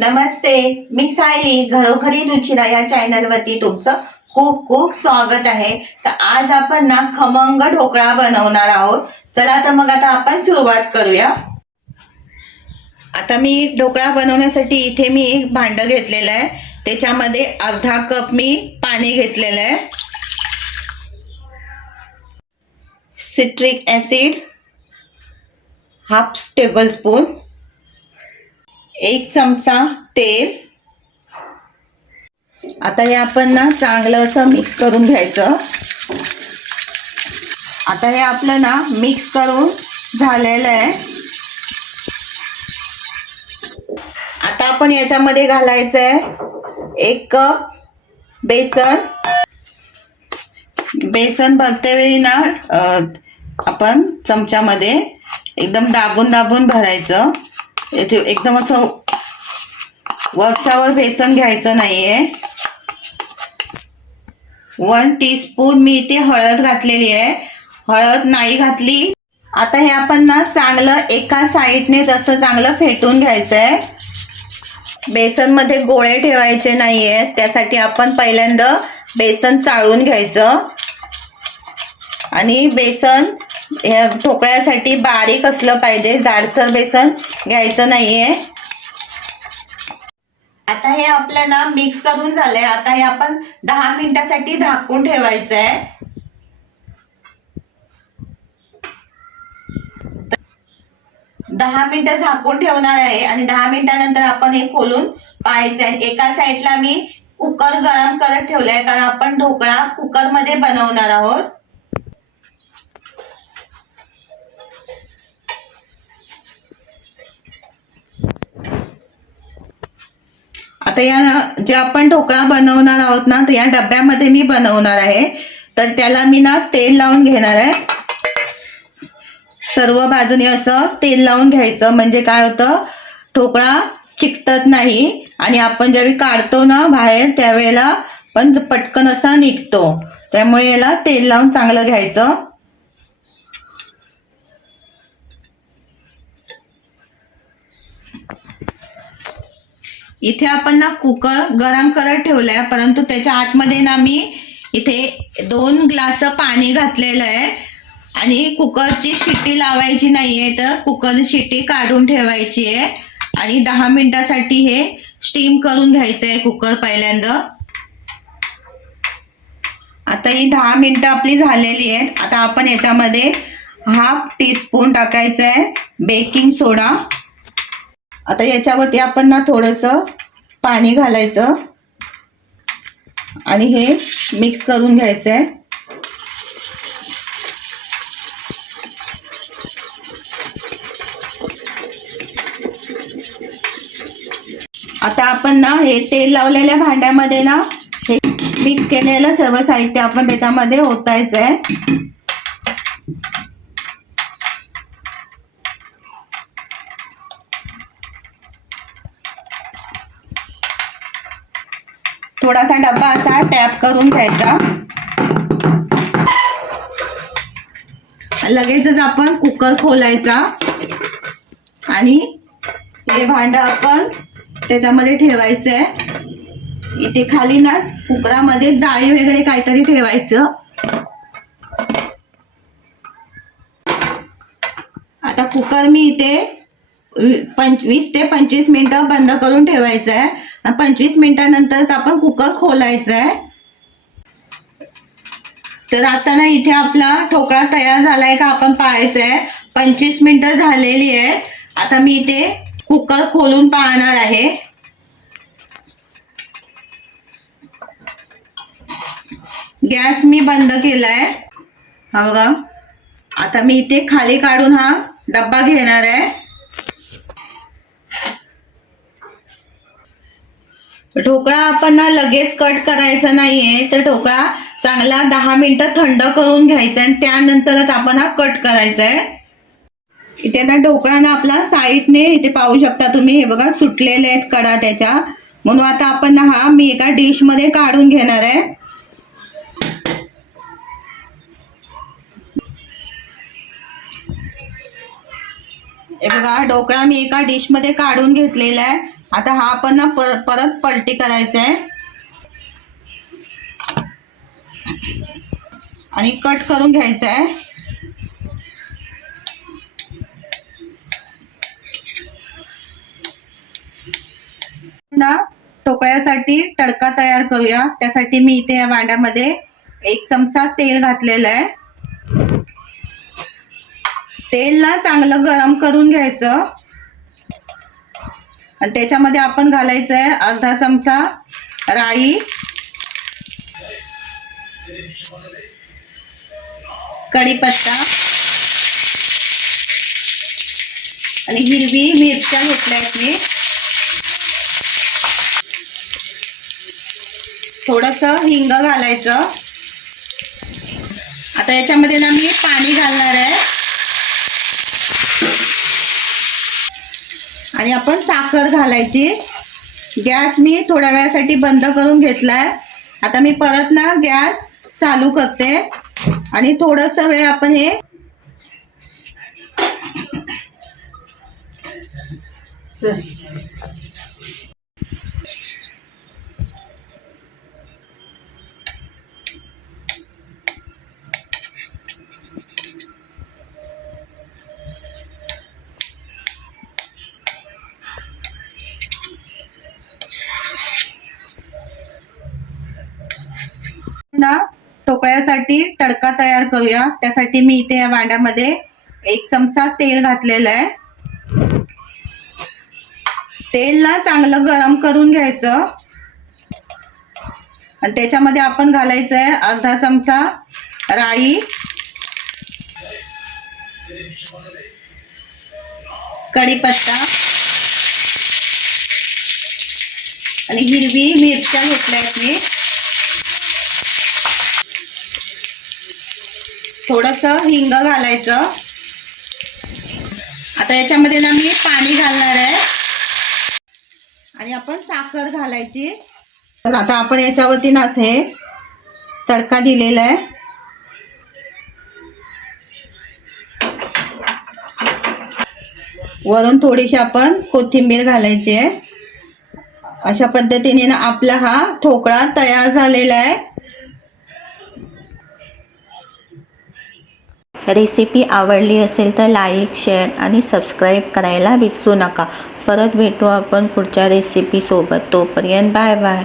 नमस्ते मी सायली घरोघरी रुचिरा या चॅनल वरती तुमचं खूप खूप स्वागत आहे. तर आज आपण ना खमंग ढोकळा बनवणार आहोत. चला तर मग आता आपण सुरुवात करूया. आता मी ढोकळा बनवण्यासाठी इथे मी एक भांड घेतलेलं आहे. त्याच्यामध्ये अर्धा कप मी पाणी घेतलेलं आहे. Citric acid half tablespoon एक चमचा तेल. आता हे आपण ना चांगलं असं मिक्स करून घ्यायचं. आता हे आपलं ना मिक्स करून झालेलं आहे. आता आपण याच्यामध्ये घालायचं आहे एक कप बेसन. बेसन भरते वेळी ना आपण चमच्यामध्ये एकदम दाबून दाबून भरायचं. याचे एकदम असं वरच्यावर बेसन घ्यायचं नाहीये. वन टीस्पून मी इथे हळद घातलेली आहे. हळद नाही घातली. आता हे आपण ना चांगलं एका साईडने जसं चांगलं फेटून घ्यायचं आहे बेसनमध्ये गोळे ठेवायचे नाहीये. त्यासाठी आपण पहिल्यांदा बेसन चाळून घ्यायचं. आणि बेसन या ढोकळ्यासाठी बारीक असलं पाहिजे. जाडसर बेसन घ्यायचं नाहीये. आता हे आपलं ना मिक्स करून झालंय. आता हे आपण दहा मिनिटासाठी झाकून ठेवायचं आहे दहा मिनिटं झाकून ठेवणार आहे आणि दहा मिनिटानंतर आपण हे खोलून पाहायचं आहे एका साईडला मी कुकर गरम करत ठेवलाय. कारण आपण ढोकळा कुकरमध्ये बनवणार आहोत. आता या जे आपण ढोकळा बनवणार आहोत ना तर या डब्यामध्ये मी बनवणार आहे. तर त्याला मी ना तेल लावून घेणार आहे. सर्व बाजूने असं तेल लावून घ्यायचं. म्हणजे काय होतं? ढोकळा चिकटत नाही. आणि आपण ज्यावेळी काढतो ना बाहेर त्यावेळेला पण पटकन असा निघतो. त्यामुळे याला तेल लावून चांगलं घ्यायचं. इथे आपण ना कुकर गरम करत ठेवलाय परंतु त्याच्या आतमध्ये ना मी इथे दोन ग्लास पाणी घातलेलं आहे. आणि कुकरची शिट्टी लावायची नाहीये तर कुकरची शिट्टी काढून ठेवायची आहे. आणि दहा मिनिटासाठी हे स्टीम करून घ्यायचं आहे कुकर पहिल्यांदा. आता ही दहा मिनिटं आपली झालेली आहेत. आता आपण याच्यामध्ये हाफ टी स्पून टाकायचं आहे बेकिंग सोडा आता याच्यावरती आपण ना थोडंसं पाणी घालायचं. आणि हे मिक्स करून घ्यायचं आहे आता आपण ना हे तेल लावलेल्या भांड्यामध्ये ना हे मिक्स केलेलं सर्व साहित्य आपण त्याच्यामध्ये ओतायचं आहे थोडासा डब्बा असा टॅप करून घ्यायचा. लगेचच आपण कुकर खोलायचा. आणि हे भांड आपण त्याच्यामध्ये ठेवायचं. आहे इथे खाली ना कुकरामध्ये जाळी वगैरे काहीतरी ठेवायचं. आता कुकर मी इथे पंच वीस ते पंचवीस मिनिटं बंद करून ठेवायचं आहे पंचवीस मिनिटानंतरच आपण कुकर खोलायचं आहे तर आता ना इथे आपला ठोकळा तयार झालाय का आपण पाहायचंय. आहे पंचवीस मिनिटं झालेली आहे आता मी इथे कुकर खोलून पाहणार आहे. गॅस मी बंद केलाय. हा बघा. आता मी इथे खाली काढून हा डब्बा घेणार आहे. ढोकळा आपण लगेच कट करायचा नाहीये. तर ढोकळा चांगला दहा मिनिटं थंड करून घ्यायचा आणि त्यानंतरच आपण हा कट करायचा आहे इथे ना ढोकळा ना आपला साईडने इथे पाहू शकता तुम्ही. हे बघा सुटलेले आहेत कडा त्याच्या. म्हणून आता आपण हा मी एका डिशमध्ये काढून घेणार आहे हे बघा ढोकळा मी एका डिशमध्ये काढून घेतलेला आहे आता हा आपण ना पर परत पलटी करायचा आहे. आणि कट करून घ्यायचा आहे. ना टोकळ्यासाठी तडका तयार करूया. त्यासाठी मी इथे या भांड्यामध्ये एक चमचा तेल घातलेलं आहे. तेल ना चांगलं गरम करून घ्यायचं. आणि त्याच्यामध्ये आपण घालायचं आहे अर्धा चमचा राई. कढीपत्ता. आणि हिरवी मिरच्या घेतल्या आहेत मी. थोडस हिंग घालायचं. आता याच्यामध्ये ना मी पाणी घालणार आहे. आणि आपण साखर घालायची. गॅस मी थोड्या वेळासाठी बंद करून घेतलाय. आता मी परत ना गॅस चालू करते. आणि थोडस वेळ आपण हे चल. ढोकळ्यासाठी तडका तयार करूया. त्यासाठी मी इथे या भांड्यामध्ये एक चमचा तेल घातलेलं आहे. तेलला चांगलं गरम करून घ्यायचं. आणि त्याच्यामध्ये आपण घालायचं आहे अर्धा चमचा राई. कढीपत्ता. आणि हिरवी मिरच्या घेतल्या आहेत मी. थोडस हिंग घालायचं. आता याच्यामध्ये ना मी पाणी घालणार आहे. आणि आपण साखर घालायची. तर आता आपण याच्यावरती ना असे तडका दिलेला आहे. वरून थोडीशी आपण कोथिंबीर घालायची आहे. अशा पद्धतीने ना आपला हा ठोकळा तयार झालेला आहे. रेसिपी आवडली असेल तर लाईक शेअर आणि सबस्क्राईब करायला विसरू नका. परत भेटू आपण पुढच्या रेसिपीसोबत तोपर्यंत बाय बाय.